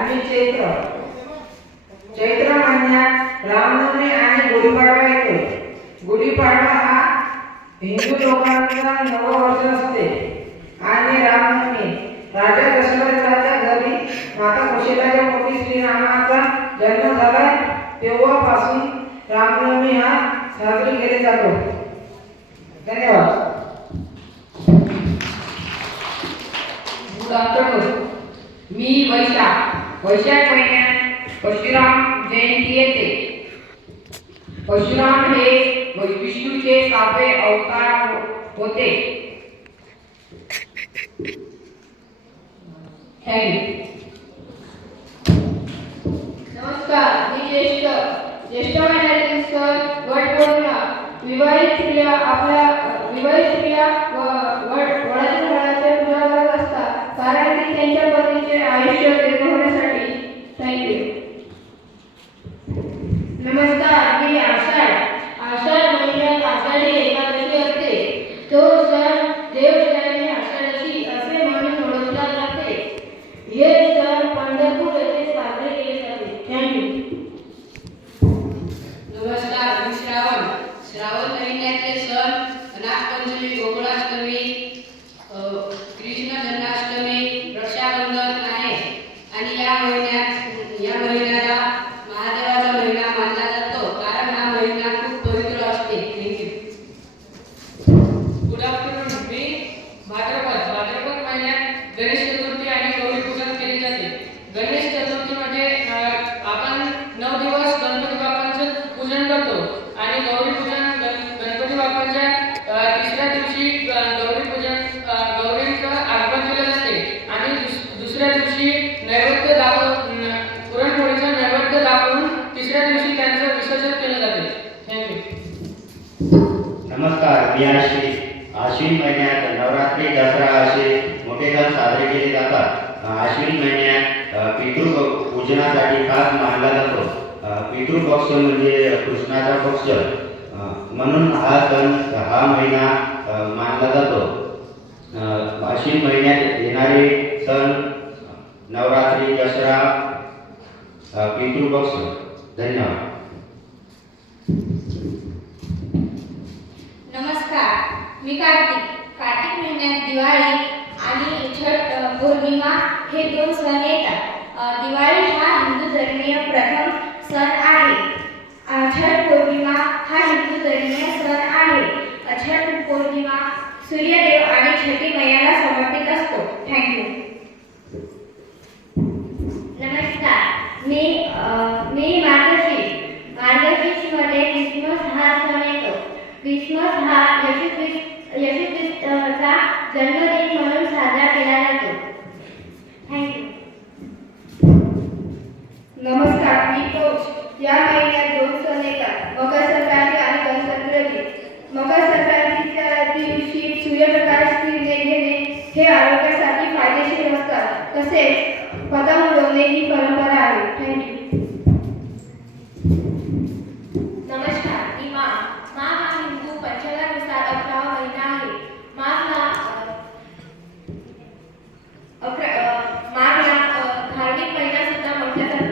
मी चैत्र महिन्यात रामनवमी आणि गुढीपाडवा येतो। गुढीपाडवा हा हिंदू लोकांचा नववर्ष असते आणि रामनवमी राजा दशरथाच्या घरी माता कौशल्याच्या पोटी श्रीरामाचा जन्म झाला, तेव्हापासून रामनवमी हा साजरी केले जातो। धन्यवाद। Good afternoon. मी वैशाख महिन्यात परशुराम जयंती येते। परशुराम हे विष्णूचे 7वे अवतार होते। थँक्यू। नमस्कार, मी ज्येष्ठ महिन्यातील सण वटपौर्णिमा। विवाहित स्त्रिया वडाच्या झाडाची पूजा करत असतात, कारण की त्यांच्या पतीचे आयुष्य दीर्घ होण्यासाठी। थँक्यू। नमस्कार, मी आषाढ महिन्यात आषाढी एकादशी असते। तो सण देवशयनी आषाढी असे म्हणून ओळखला जाते। हे सण पंढरपूर येथे साजरे केले जाते। थँक्यू। नमस्कार, मी श्रावण महिन्यातले सण नागपंचमी, गोकुळाष्टमी, कृष्ण जन्माष्टमी, रक्षाबंधन आहे आणि या महिन्याला महादेवाचा महिना मानला जातो, कारण हा महिना खूप पवित्र असते। थँक्यू। Good afternoon. मी भाद्रपद महिन्यात गणेश चतुर्थी आणि गौरी पूजन केले जाते। गणेश चतुर्थीमध्ये आपण 9 दिवस गणपती बाप्पांचं पूजन करतो आणि गौरी पूजन गणपती बाप्पांच्या 3ऱ्या दिवशी गौरींचं आगमन केले जाते आणि दुसऱ्या दिवशी पुरणपोळीचं नैवेद्य दाखवून 3ऱ्या दिवशी त्यांचं विसर्जन केले जाते। थँक्यू। नमस्कार, मी आश्विन महिन्यात नवरात्री, दसरा असे मोठे सण साजरे केले जातात। आश्विन महिन्यात पितृपूजनासाठी खास मानला जातो। पितृपक्ष म्हणजे कृष्णाचा पक्ष, म्हणून हा महिना मानला जातो। आश्विन महिन्यात येणारे सण नवरात्री, दसरा, पितृपक्ष। धन्यवाद। नमस्कार, मी कार्तिक महिन्यात दिवाळी आणि छठ पौर्णिमा हे 2 सण येतात। दिवाळी हा हिंदू धर्मीय प्रथम सण आहे। छठ पौर्णिमा हा हिंदू धर्मीय सण आहे। छठ पौर्णिमा सूर्यदेव आणि छठी मैयाला समर्पित असतो। थँक्यू। नमस्कार, मी मार्गशीर्ष मध्ये क्रिसमस हा सण येतो। क्रिसमस हा येशू ख्रिस्ताचा जन्मदिन म्हणून साजरा केला जातो। थँक्यू। नमस्कार, मी पौष। या महिन्यात 2 सण येतात, मकर संक्रांती आणि धनसंक्रांती। मकर संक्रांतीच्या दिवशी सूर्यप्रकाश किरणे घेणे हे आरोग्यासाठी फायदेशीर असतात। तसेच पतंग उडवणे ही परंपरा आहे। थँक्यू। नमस्कार, मी माघ हा हिंदू पंचांगानुसार 11वा महिना आहे। माघला धार्मिक महिना सुद्धा म्हटलं जाते।